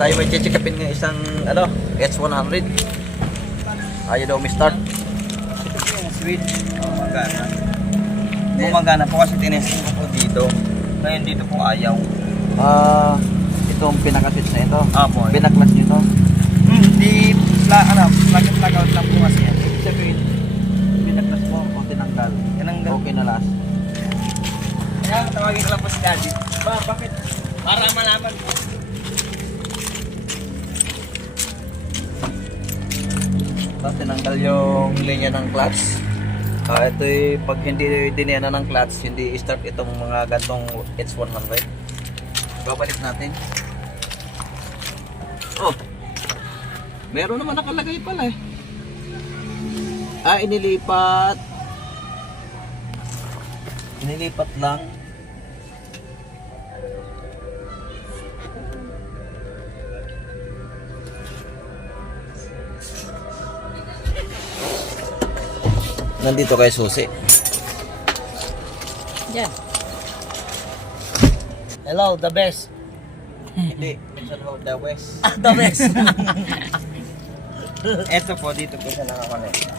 Tayo may check-upin ng isang ano, H100. Ayaw daw start. Ito po yung switch. Gumagana. Gumagana po kasi tinesting ko po dito. Ngayon dito po ayaw. Itong pinaka-switch na ito. Po. Pinaklas nyo ito. Hindi plug and plug out lang po kasi yan. Ibig sabihin, pinaklas mo o tinanggal. Tinanggal. Okay na last. Kaya tawagin ko lang po si Daddy. Bakit? Para malaman po. Tapos tinanggal yung linya ng clutch. Ito pag hindi dinena ng clutch, hindi start itong mga gantong H100. Babalik natin. Oh, meron naman nakalagay pala eh. Inilipat. Inilipat lang. Nandito kay susi. Yan. Hello, the best. Hindi, minsan ho, the west. The best. Ito po, dito po siya nakakonect.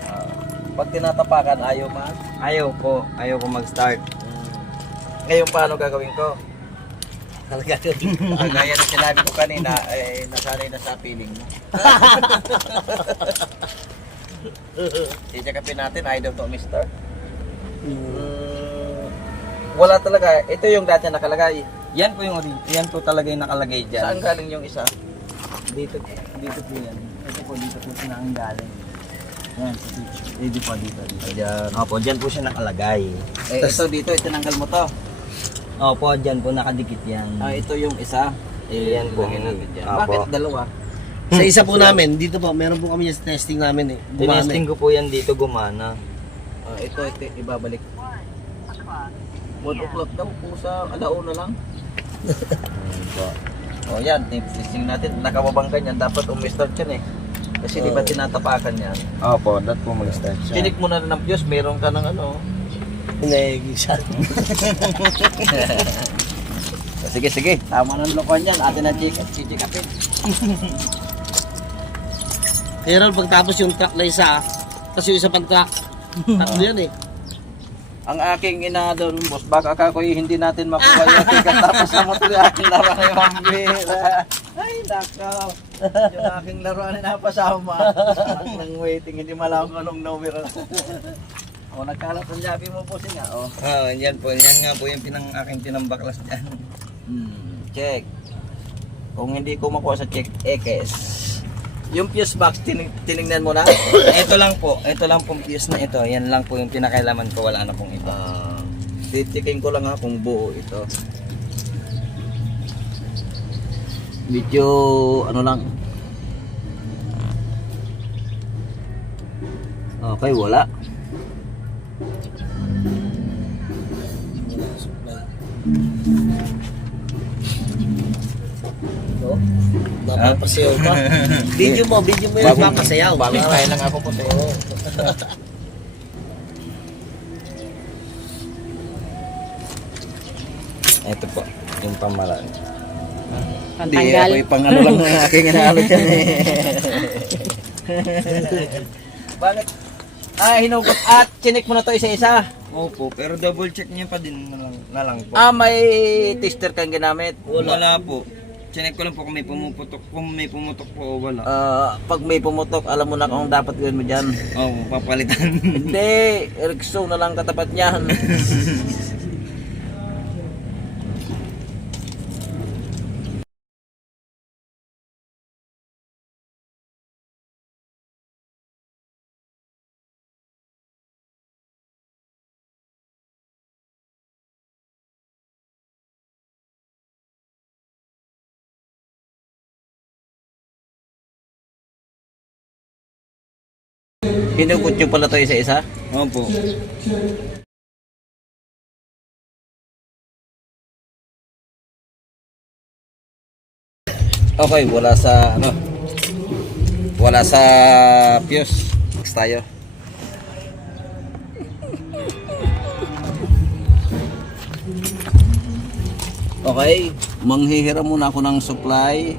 Pag tinatapakan, ayaw man. Ayaw po mag-start. Ngayon, paano gagawin ko? Gaya na sinabi ko kanina, nasanay na sa feeling mo. I-check-upin natin, ayaw to mister. Wala talaga. Ito yung dati nakalagay. Yan po yan po talaga yung nakalagay dyan. Saan galing yung isa? Dito po yan. Ito po dito po siya galing. Yan, dito po dito. Ayan. Opo, dyan po siya nakalagay. Ito dito, itinanggal mo to. Opo, dyan po nakadikit yan. Ito yung isa. Yan po. Lagyan natin dyan. Apo. Bakit dalawa? Sa isa po namin, dito po, meron po kami sa testing namin eh. Gumana Tinesting ko po yan dito, gumana. Ito, ibabalik. 1 o'clock daw po sa alauna lang. Yan, testing natin. Nakababang ganyan, dapat umistart yan eh. Kasi di ba tinatapakan yan? Opo, that po mag-start siya. Chinik mo na ng fuse, meron ka ng ano. Pinagigisa. Sige. Tama ng lokohan yan. Atin na check upin. Pero pagtapos yung truck na isa, kasi yung isa pang truck, tatlo yan eh. Ang aking ina doon, boss, baka kakoy hindi natin makuha yung ticket tapos na mo tuloy aking laruan ng mambira. Ay, nakaw. Yung aking laruan na napasama. Nang waiting, hindi malaman kung anong numero. Nagkalat ang jabi mo po siya. Yan po. Yan nga po yung aking pinambaklas dyan. Check. Kung hindi ko makuha sa check, ekes. Yung fuse box, tinignan mo na? Ito lang po fuse na ito. Yan lang po yung pinakailaman ko. Wala na pong iba. Titikin ko lang ha kung buo ito. Medyo ano lang. Okay, wala. No? Mapapasayaw pa. Video mo yung mapapasayaw. Bagong kaya lang ako po sa'yo. Ito po, yung pamalan. Hindi, ako pang ano lang ng aking inaalot yan eh. Bakit? Hinugot at chinik mo na to isa-isa. Opo, pero double check niya pa din na lang po. May tester kang ginamit. Wala po. Chinek ko lang po kung may pumuputok. Kung may pumutok po o wala. Pag may pumutok, alam mo na kung dapat gawin mo dyan. Papalitan. Hindi, Erickson na lang katapat niyan. Hinugot nyo pala to isa-isa? Opo. Okay, wala sa ano. Wala sa fuse. Next tayo. Okay, manghihiram muna ako ng supply.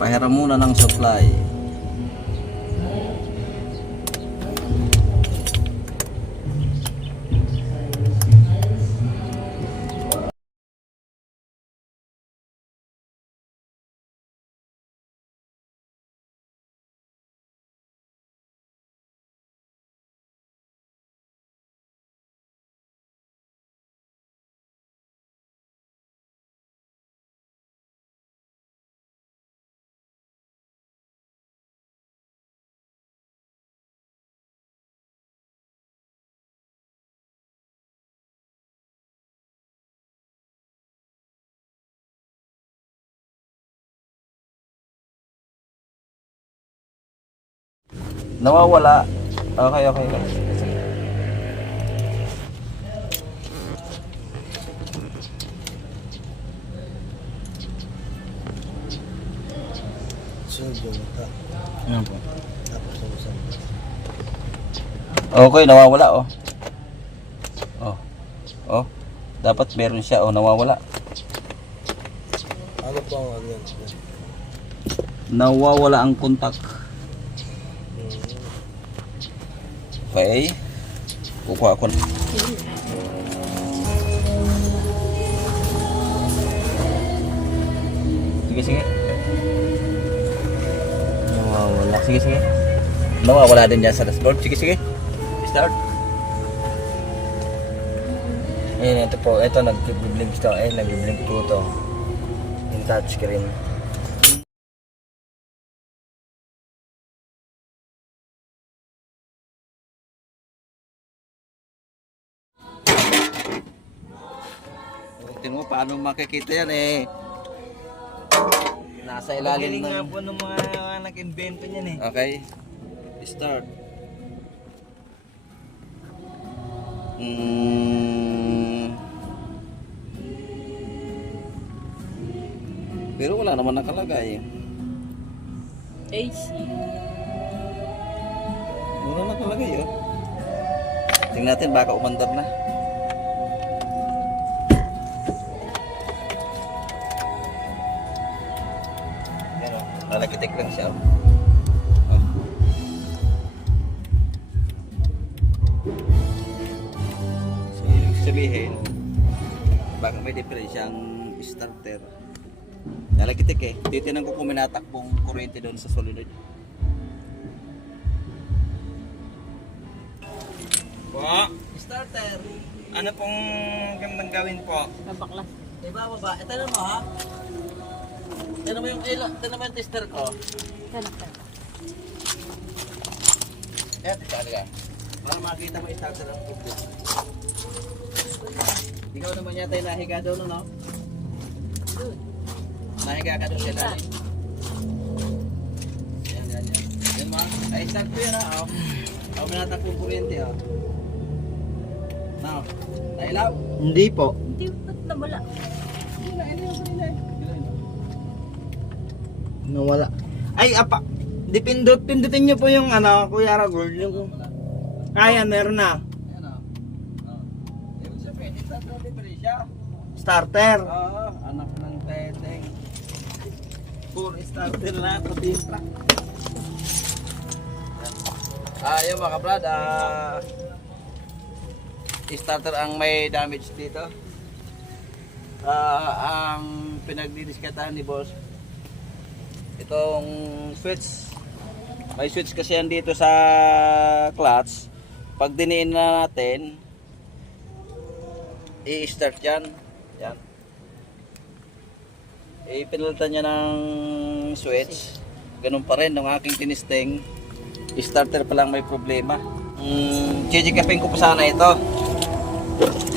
Pahiram muna ng supply. Nawawala. Okay, okay. Sige. Sunod yung mata. Ano po? Tapos yung sunod. Okay, nawawala oh. Oh. Oh. Dapat meron siya oh, nawawala. Ano po ang ano yan? Nawawala ang kontak. Okay. Kukuha ko. Sige, sige. Nawawala. Sige, sige. Nawawala din dyan sa dashboard. Sige, sige. Start. Ayun, ito po. Ito, nag-blink to. Nag-blink po to. Yung touchscreen. Tingnan mo paano makikita yan eh. Nasa ilalim Galing nga ng... po ng mga nag-invento niyan eh. Okay. Start. Pero wala naman nakalagay. AC. Wala nakalagay oh. Tingnan natin baka umandar na. Yan oh. Lalagitik lang siya oh. Oh. So, ibig sabihin, baka may diferensyang starter. Nalagitik eh. Titinan ko kung may natakbong kuryente doon sa solenoid. Po, Starter! ano pong gandang gawin po? Nabaklas. Diba baba? Ito na mo ha? Ito mo yung ilo. Ito naman yung tester ko. Kanak ka. Ito ka. Para makita mo yung starter ng tubig. Ikaw naman yata yung nahiga doon, no? Good. Nahiga ka doon sila. Yan, yan, yan. Yan mo. Ay, start ko yun ha. Oh. Ako minatakong kuryente ha. Now, nailaw? Hindi po. Hindi, ba't nawala? Nawala. Ay, apa. Pindutin nyo po yung ano, Kuya Ragul. Yung... Kaya, meron na. Yan o. Ibig sabihin, ito ang diferensya. Starter. Oo, anak ng teteng. Puro starter na ito din. Yung mga kabrad, starter ang may damage dito. Ang pinagdidiskatahan ni boss, itong switch. May switch kasi yan dito sa clutch. Pag diniin na natin, i-start yan. Yan. Pinalitan niya ng switch. Ganun pa rin ng aking tinisting. Starter pa lang may problema. Chichikapin ko pa sana ito.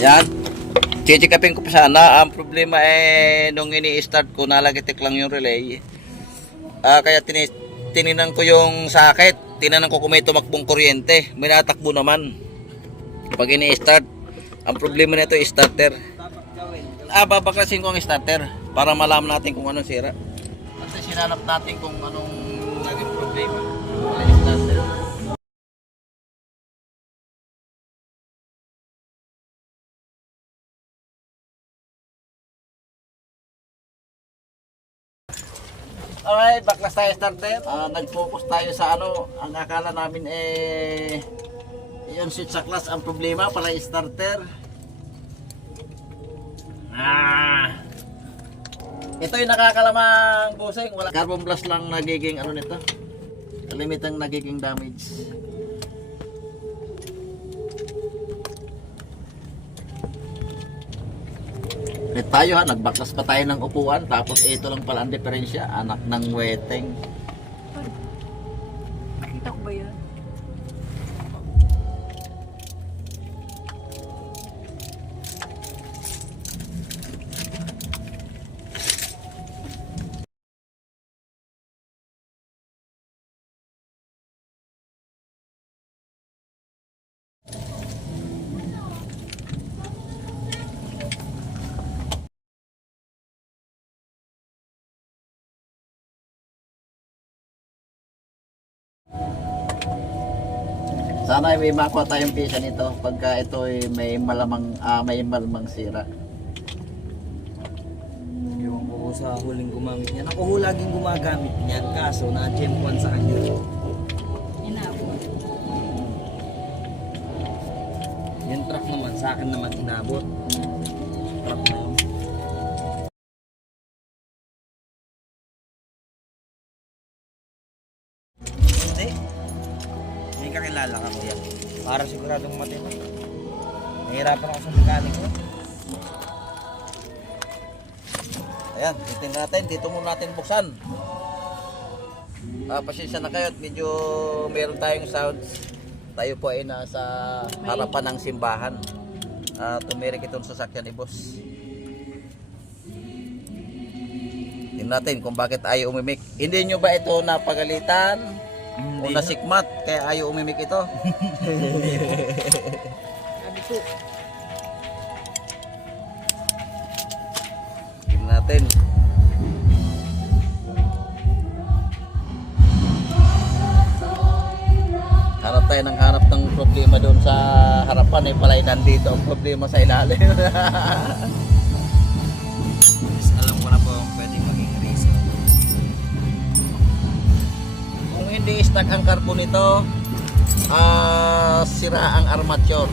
Yan. Chichikapin ko pa sana. Ang problema nung ini-start ko, nalagitik lang yung relay. Kaya tininan ko yung socket. Tinanan ko kung may tumakbong kuryente. May natakbo naman. Pag ini-start, ang problema nito is starter. Babaklasin ko ang starter para malaman natin kung anong sira. At sinanap natin kung anong naging problema. Wala yung starter. Okay, baklas tayo starter. Nag-focus tayo sa ano, ang akala namin yung switch sa clutch ang problema pala yung starter. Ito yung nakakalamang busing, wala carbon blast lang nagiging ano nito. Limitang nagiging damage. Ulit tayo ha, nagbaklas pa tayo ng upuan tapos ito lang pala ang diferensya, anak ng weteng. Nakita ko ba yun? Sana ay may makuha tayong pisa nito pagka ito ay may malamang sira. Ewan ko sa huling gumamit niyan. Ako ho laging gumagamit niyan, kaso na-champuan sa kanya. Inabot. Yung truck naman, sa akin naman inabot. Truck na yun. Hindi. May kakilala ka kuya. Para siguradong matino. Nahihirapan ako sa mekaniko. Ayan, titin natin, dito muna natin buksan. Pasensya na kayo at medyo meron tayong sounds. Tayo po ay nasa harapan ng simbahan. Tumirik itong sasakyan ni boss. Tingnan natin kung bakit ayaw umimik. Hindi nyo ba ito napagalitan? O nasikmat kaya ayaw umimik ito? Sabi ko. Tingnan natin. Hanap tayo ng hanap ng problema doon sa harapan eh pala nandito ang problema sa ilalim. Yes, alam ko na po ang pwedeng maging reason. Kung hindi stock ang carbon nito, sira ang armature.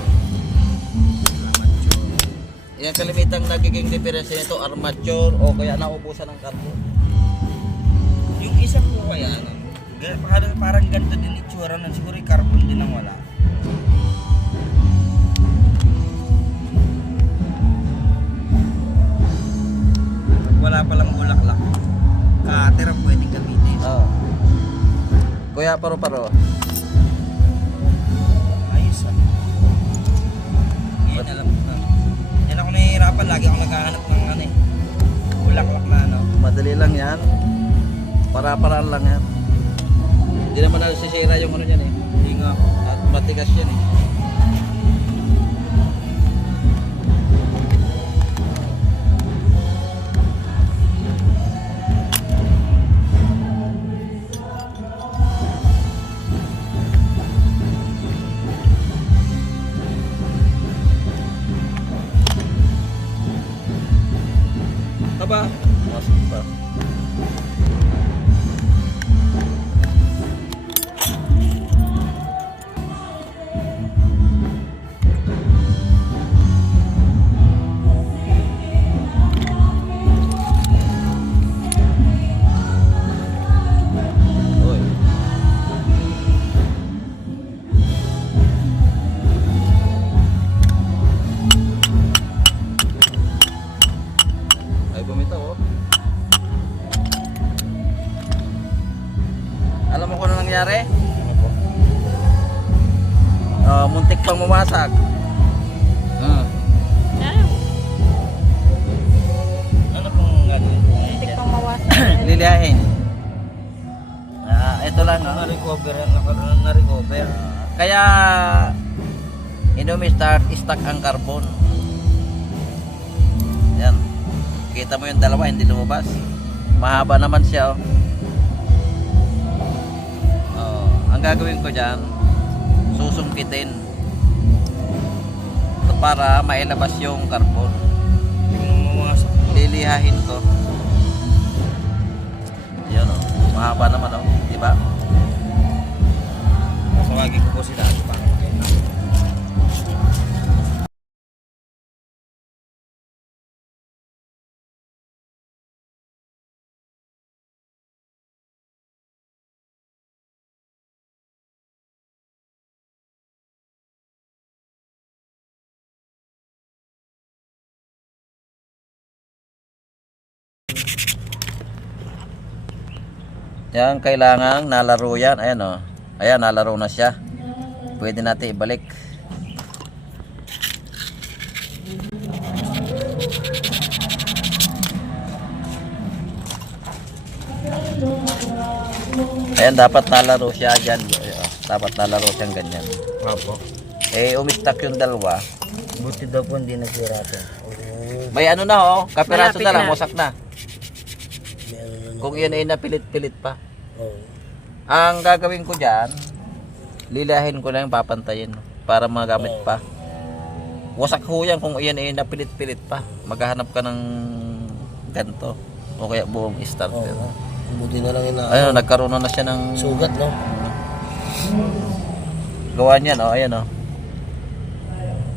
Yan kalimitang nagiging diferensya nito, armature o kaya naubusan ng carbon. Yung isa po kaya, parang ganito din itsura nun. Siguro yung carbon din ang wala. Wala palang bulaklak. Cutter ang pwedeng gamitin. Oh. Kuya paro-paro. Ayos ah. Ngayon alam ko na. Yan ako nahihirapan. Lagi ako naghahanap ng ano eh. Bulaklak na ano. Madali lang yan. Para-paraan lang yan. Hindi naman nasisira yung ano yan eh. Hindi nga ako. At matigas yan eh. Taba. Masuk pa. Oy. Ay bumitaw oh. Alam mo kung ano nangyari? Muntik pang mawasak. Ano pong gano'n? Hindi pang mawasan. Lilihain. Ito lang no? Na-recover. Na-recover. Kaya start stock ang carbon. Yan. Kita mo yung dalawa hindi lumabas. Mahaba naman siya oh. Ang gagawin ko diyan, susungkitin. Ito para mailabas yung carbon. Yung mawasak. Lilihahin ko. Yan oh. Mahaba naman, oh. Di ba? Tawagin ko po si Dad para makita. Yan, kailangang nalaro yan. Ayan, oh. Ayan, nalaro na siya. Pwede natin ibalik. Ayan, dapat nalaro siya dyan. Dapat nalaro siyang ganyan. Opo. Umistak yung dalawa. Buti daw po hindi nagsiratan. May ano na, oh. Kapiraso Malapit na lang, na. wasak na. Meron na. Kung yan ay napilit-pilit pa. Oh. Ang gagawin ko dyan, lilahin ko lang, papantayin para magamit pa. Wasak ho yan kung iyan ay napilit-pilit pa. Maghahanap ka ng ganito. O kaya buong starter. Oo. Buti na lang yun na Ayun, nagkaroon na siya ng sugat, no? gawa niyan. O, ayan o.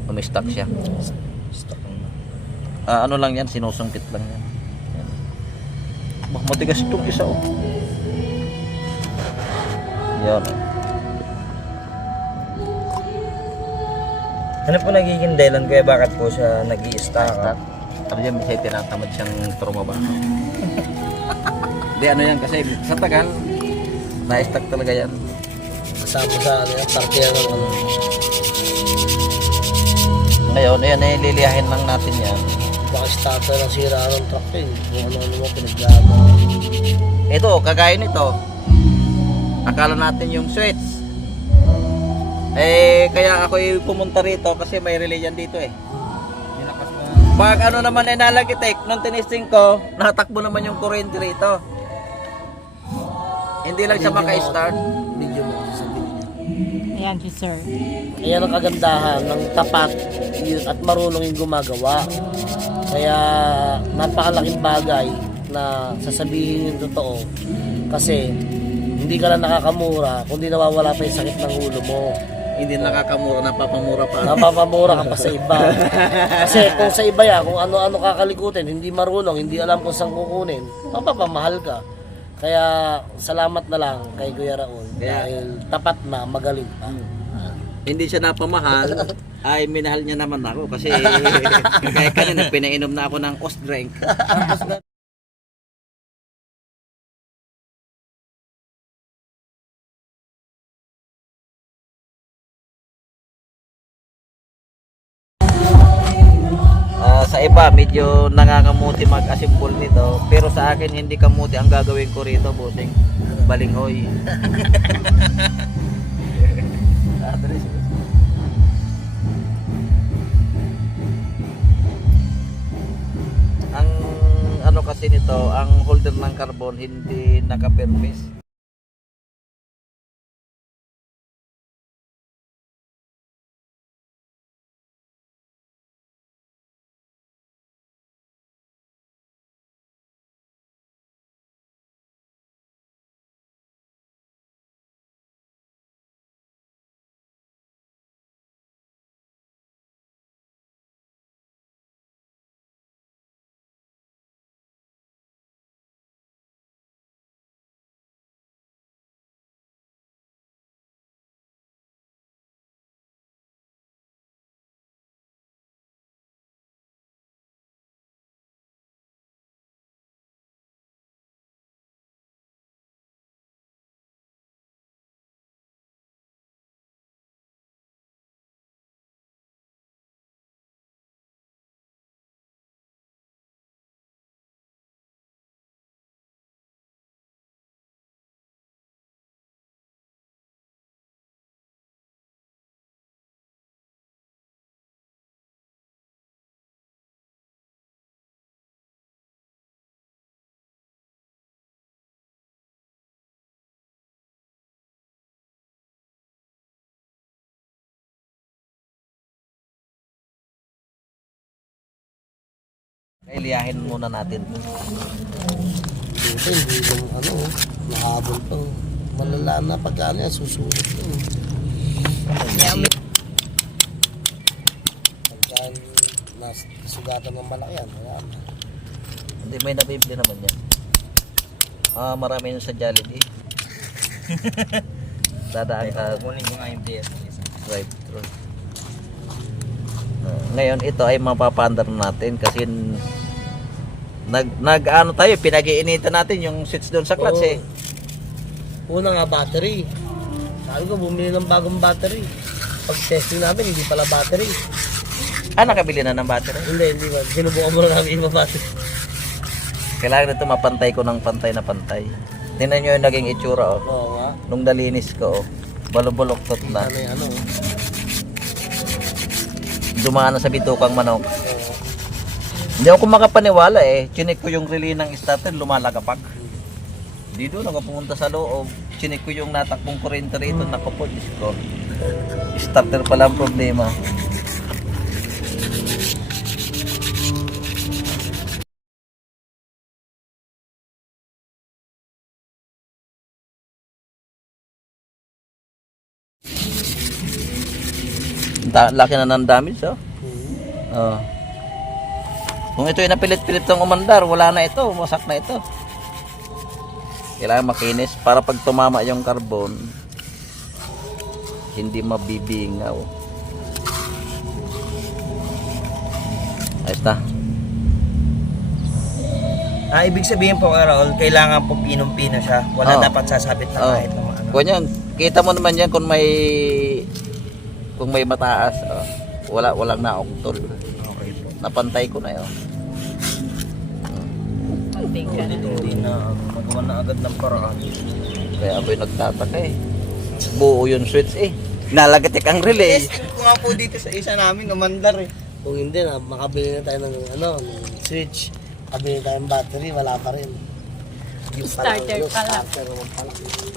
Umistak siya. Stuck na. Ano lang yan, sinusungkit lang yan. Yan. Bah, matigas itong isa o. Yan o. Ano po nagiging dahilan kaya bakit po siya nag-i-stack? Ano yan, may tinatamad siyang trumaba. Di ano yan kasi sa tagal, na-stack talaga yan. Kasama sa ano yan, parte yan ng ano. Ngayon, ayan, liliyahin lang natin yan. Baka starter ng sira ng truck eh. Kung ano-ano mo pinaglaban. Ito, kagaya nito. Akala natin yung switch. Kaya ako pumunta rito kasi may relay yan dito eh. Nilakas mo. Pag ano naman ay nalagitik, nung tinisting ko, natakbo naman yung kuryente rito. Hindi lang siya maka-start. Video mo sasabihin niya. Ayan si sir. Ayan ang kagandahan ng tapat at marunong yung gumagawa. Kaya napakalaking bagay na sasabihin yung totoo. Kasi hindi ka lang nakakamura, kundi nawawala pa yung sakit ng ulo mo. Hindi nakakamura, napapamura pa. Napapamura ka pa sa iba. Kasi kung sa iba yan, kung ano-ano kakalikutin, hindi marunong, hindi alam kung saan kukunin, mapapamahal ka. Kaya salamat na lang kay Kuya Raul dahil tapat na, magaling pa. Hindi siya napamahal, ay minahal niya naman ako kasi kaya kanina pinainom na ako ng oat drink. Sa iba medyo nangangamuti mag-assemble nito, pero sa akin hindi kamuti ang gagawin ko rito, busing balinghoy. Ang ano kasi nito, ang holder ng carbon hindi naka-permis. Iliyahin muna natin. Dito, hindi yung ano, mahaba. Wala na pagka ano yan, susulit yun. Pagka nasugatan ng malaki yan, wala na. Hindi, may nabibili naman yan. Marami yun sa Jollibee. Dadaan ka Kunin ko nga yung DS. drive thru. Ngayon ito ay mapapandar natin kasi ano tayo, pinag-iinitan natin yung switch doon sa clutch eh. Una nga battery. Sabi ko bumili ng bagong battery. Pag testing namin hindi pala battery. Nakabili na ng battery. Hindi ba. Sinubukan mo na namin yung battery. Kailangan ito mapantay ko ng pantay na pantay. Tingnan nyo yung naging itsura oh. Oo nga. Nung nalinis ko oh. Balubuloktot na. Ano yung ano. Dumaan na sa bitukang manok. Oo. Hindi ako makapaniwala eh. Chinik ko yung relay ng starter, lumalagapak. Di doon ako pumunta sa loob. Chinik ko yung natakbong kurente rito, nakapod. Ko. Starter pala ang problema. Laki na ng damage oh. Oh. Kung ito ay napilit-pilit ng umandar, wala na ito, wasak na ito. Kailangan makinis para pag tumama yung carbon, hindi mabibingaw. Ayos na. Ibig sabihin po, Raul, kailangan po pinong-pino siya. Wala Oo. dapat sasabit na Oo. kahit na ano. Kunyan, kita mo naman yan kung may mataas. Oh. Walang naoktol. Okay po. Napantay ko na yun. Pagting ka na. Hindi na magawa na agad ng paraan. Kaya ako'y nagtataka eh. Buo yung switch eh. Nalagatik ang relay. Testing ko nga po dito sa isa namin, umandar eh. Kung hindi na, makabili na tayo ng ng switch. Kabili tayo ng battery, wala pa rin. Yung Starter yung pala. Starter naman pala.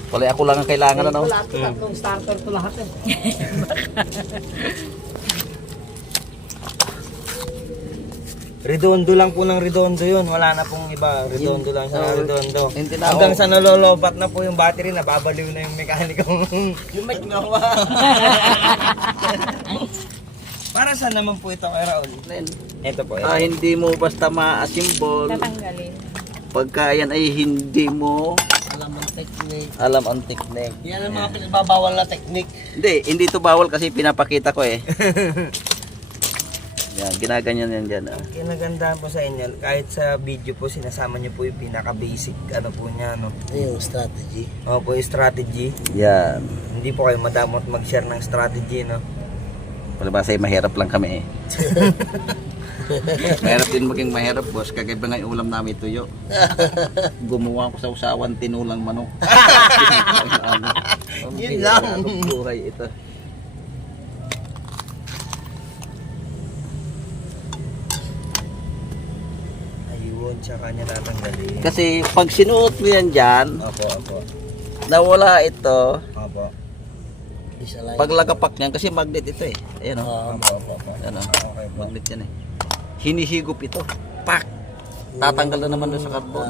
Pala ako lang ang kailangan na no. Wala ito, tatlong starter to lahat eh. Redondo lang po ng redondo yun. Wala na pong iba. Redondo lang sa redondo. Hindi na Hanggang ako. sa nalolobat na po yung battery, nababaliw na yung mekaniko. Yung may ginawa. Para saan naman po ito kay Raul? Ito po. Ito. Hindi mo basta ma-assemble. Tatanggalin. Pagka yan ay hindi mo Alam ang technique. alam ang technique. Yan ang mga pinagbabawal na technique. Hindi ito bawal kasi pinapakita ko eh. Yan, ginaganyan yan dyan. Ah. Kinagandahan po sa inyo, kahit sa video po sinasama niyo po yung pinaka-basic ano po niya, no? Yung strategy. Opo, yung strategy. Yan. Hindi po kayo madamot mag-share ng strategy, no? Palibasa ay mahirap lang kami eh. Mahirap din maging mahirap boss. Kagaya nga yung ulam namin tuyo. Gumawa ko sa usawan tinulang manok. Yun lang. Ang buhay ito. Ayun, tsaka niya tatanggalin. Kasi pag sinuot mo yan dyan, Opo. nawala ito. Opo. Isa lang. Pag lagapak niyan, kasi magnet ito eh. Ayan o. Opo. Ayan o. Okay po. Magnet yan eh. Hinihigop ito. Pak! Tatanggal na naman doon sa carbon.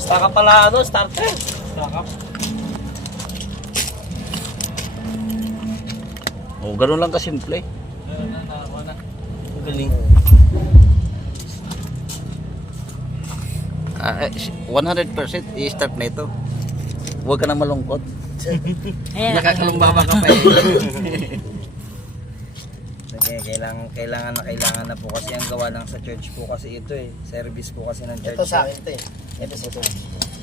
Staka pala ano, starter. Staka. O, ganun lang kasimple. Galing. 100% i-start na ito. Huwag ka na malungkot. Ayan. Nakakalumbaba ka pa eh. Okay, kailangan na po kasi ang gawa lang sa church po kasi ito eh. Service po kasi ng church. Ito sa akin ito eh. Ito po ito.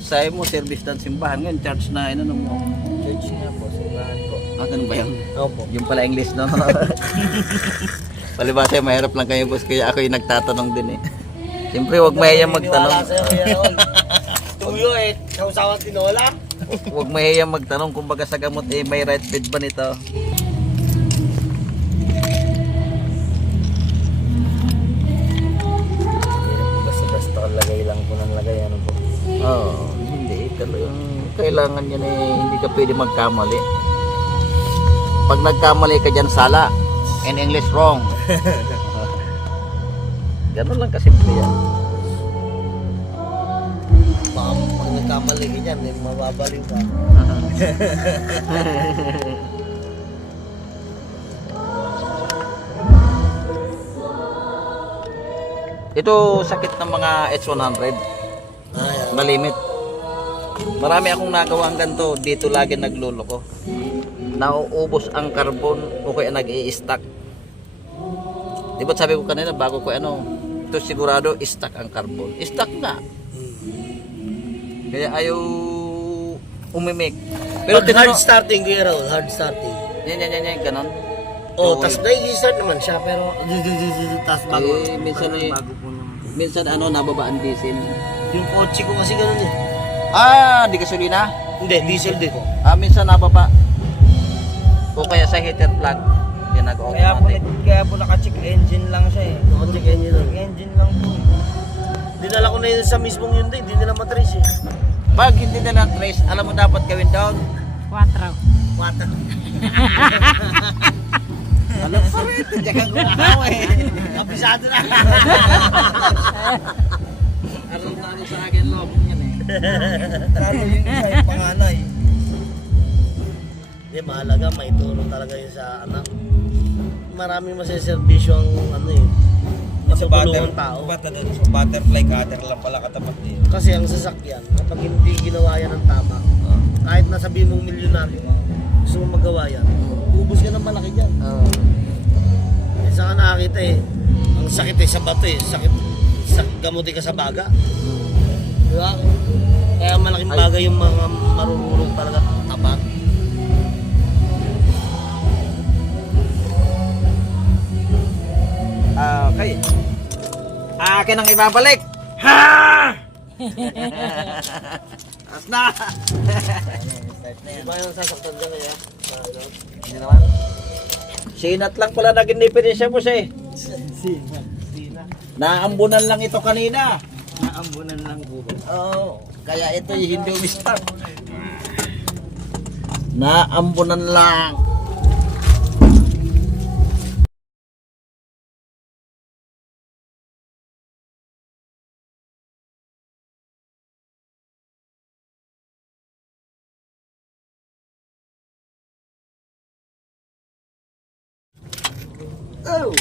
Sabi mo, service ng simbahan. Ngayon, charge na ano mo. Church nga po, simbahan po. Ganun ba yan? Opo. Yung pala English no? Palibasa mahirap lang kayo boss. Kaya ako yung nagtatanong din eh. Siyempre, huwag mahiyang magtanong. Tuyo eh, kausawan tinola. Huwag mahiyang magtanong kung baga sa gamot eh may right fit ba nito. Basta-basta lagay lang po ng lagay. Ano po? Oo, hindi. Talagang kailangan yan eh, hindi ka pwede magkamali. Pag nagkamali ka dyan, sala. In English, wrong. Ganun lang kasimple yan. Baka pag nagkamali ka dyan, eh, mababaliw ka. Ito sakit ng mga H100. Malimit. Marami akong nagawa ang ganito. Dito lagi nagluloko. Nauubos ang carbon o kaya nag-i-stack. Di ba sabi ko kanina bago ko ito sigurado stack ang carbon. Stack nga. Kaya ayaw umimik. Pero Pag hard tinanong, starting, Kuya Raul, hard starting. yan, ganon. Oh, Oo, tas nai-start naman siya, pero tas bago. minsan nababa ang diesel. Yung kotse ko kasi ganun eh. Di gasolina? Hindi, diesel din. Minsan nababa. O kaya sa heater plug. Yan nag-automatic. Kaya po naka-check engine lang siya eh. Nakacheck engine lang. Check engine lang po. Dinala ko na yun sa mismong yun din, hindi nila matrace eh. Pag hindi nila trace, alam mo dapat gawin down. 4. Wata. Alam pa rin, hindi ka gumawa eh. Kabisado na. Aral sa akin, loob yan eh. Lalo yung isa yung panganay. Hindi, mahalaga, maituro talaga yun sa anak. Maraming maseservisyo ang matutulungan tao. So butterfly cutter lang pala katapat din. Kasi ang sasakyan, kapag hindi ginawa yan ng tama, kahit nasabihin mong milyonaryo, gusto mong magawa yan, ubus ka ng malaki dyan. Eh, saan ka nakakita eh, ang sakit eh sa bato eh, gamutin ka sa baga. Di ba? Kaya malaking bagay yung mga marurunong talaga tapat. Okay. Akin ang ibabalik. As na. Di ba yung sasaktan dyan kaya? Hindi naman. Sinat lang pala naging diferensya mo eh. Sina. Naambunan lang ito kanina. Naambunan lang po. Oo. Kaya ito yung hindi umistart. Naambunan lang. Oh.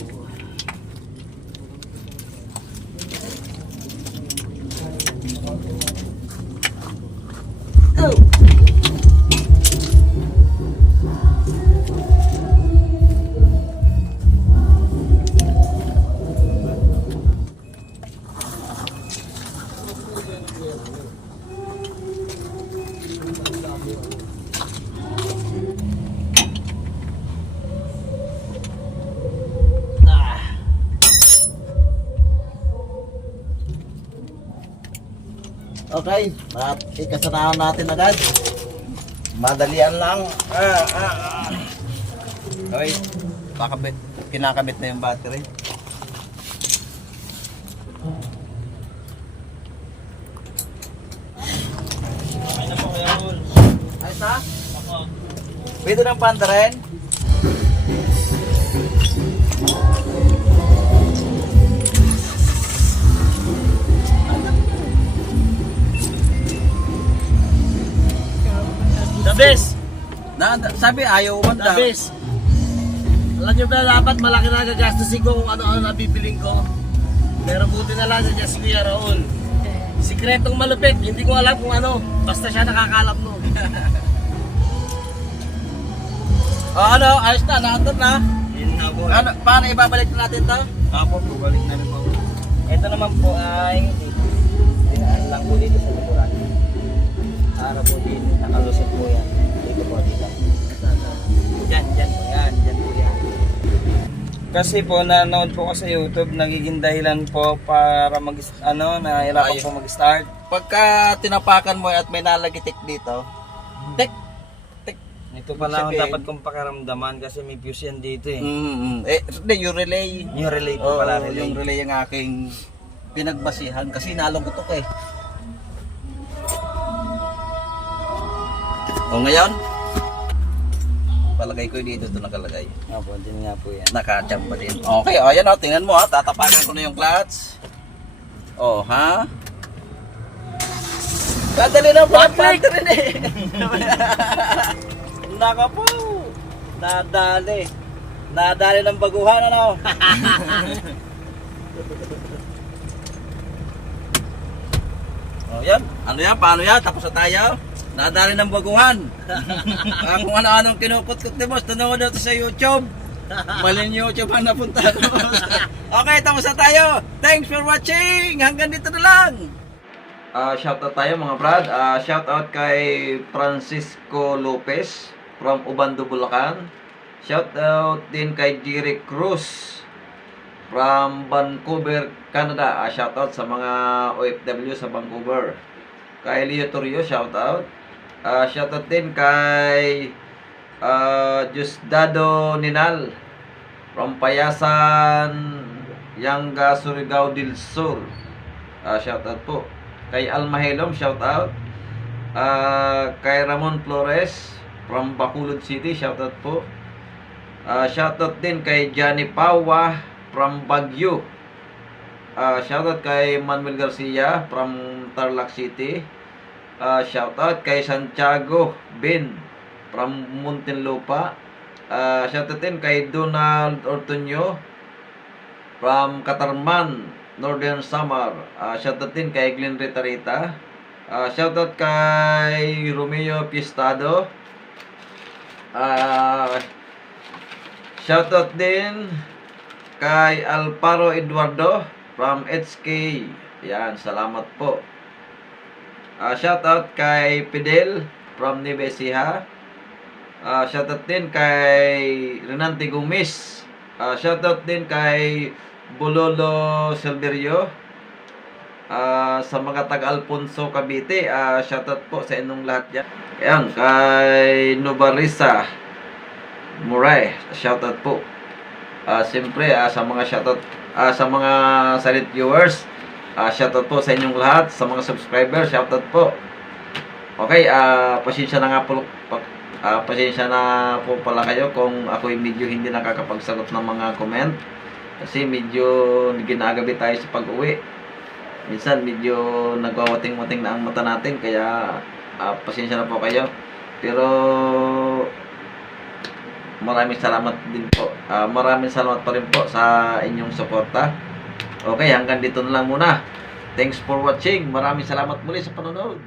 Okay, at ikasanahan natin agad. Madalian lang. Okay, kinakabit na yung battery. Okay na po kaya Raul. Ayos na? Ako. Pwede ng panda rin? The best! Sabi ayaw The umanda. best! Alam nyo ba dapat malaki na gagastusin ko kung ano-ano nabibiling ko? Pero buti na lang sa si Kuya Raul. Sikretong malupit, hindi ko alam kung ano. Basta siya nakakalam no. Ayos na, naandun na. Yun na po. Paano ibabalik natin to? Apo po, balik na rin po. Ito naman po ay dinaan lang po dito sa likuran. Para po dito, nakalusot po yan. Dito po dito. Diyan po yan. Diyan po yan. Kasi po, nanood po ko sa YouTube, nagiging dahilan po para nahirapan po mag-start. Pagka tinapakan mo at may nalagitik dito, tik. Ito pala ang Sabihin. dapat kong pakiramdaman kasi may fuse yan dito eh. Hindi, yung relay. Yung relay po pala, relay. Yung relay ang aking pinagbasihan kasi nalagutok eh. O ngayon, palagay ko dito ito nakalagay. Opo, din nga po yan. Nakacham pa din. Okay, o ayan o, tingnan mo ha, tatapakan ko na yung clutch. O, ha? Kadali na po, battery rin eh. Naka po, nadali. Nadali ng baguhan ano. O yan, ano yan, paano yan, tapos na tayo. Nadali ng baguhan. Kung ano-anong kinukot-kot ni boss, tanawa na ito sa YouTube. Maling YouTube ang napunta ko. Okay, tapos na tayo. Thanks for watching. Hanggang dito na lang. Shoutout tayo mga brad. Shoutout kay Francisco Lopez from Ubando, Bulacan. Shoutout din kay Jerry Cruz from Vancouver, Canada. Shoutout sa mga OFW sa Vancouver. Kay Leo Torrio, shoutout. Shoutout din kay Diosdado Ninal from Payasan, Yanga, Surigao del Sur. Shoutout po. Kay Alma Helom, shoutout. Kay Ramon Flores from Bacolod City, shoutout po. Shoutout din kay Johnny Pawa from Baguio. Shoutout kay Manuel Garcia from Tarlac City. Shoutout kay Santiago Ben from Muntinlupa. Shoutout din kay Donald Ortonio from Katarman, Northern Samar. Shoutout din kay Glenn Ritarita. Shoutout kay Romeo Piestado. Shoutout din kay Alparo Eduardo from HK. Yan, salamat po. Shoutout kay Fidel from Nevesia. Shoutout din kay Renante Gumis. Shoutout din kay Bololo Silverio. Sa mga taga-Alfonso, Cavite, shoutout po sa inyong lahat dyan. Ayan, kay Novarisa Muray, shoutout po. Siyempre, sa mga shoutout, sa mga silent viewers, shoutout po sa inyong lahat. Sa mga subscribers, shoutout po. Okay, pasensya na nga po, pasensya na po pala kayo kung ako'y medyo hindi nakakapagsagot ng mga comment. Kasi medyo ginagabi tayo sa pag-uwi. Minsan medyo nagwawating-wating na ang mata natin, kaya pasensya na po kayo. Pero maraming salamat din po. Maraming salamat pa rin po sa inyong suporta. Okay, hanggang dito na lang muna. Thanks for watching. Maraming salamat muli sa panonood.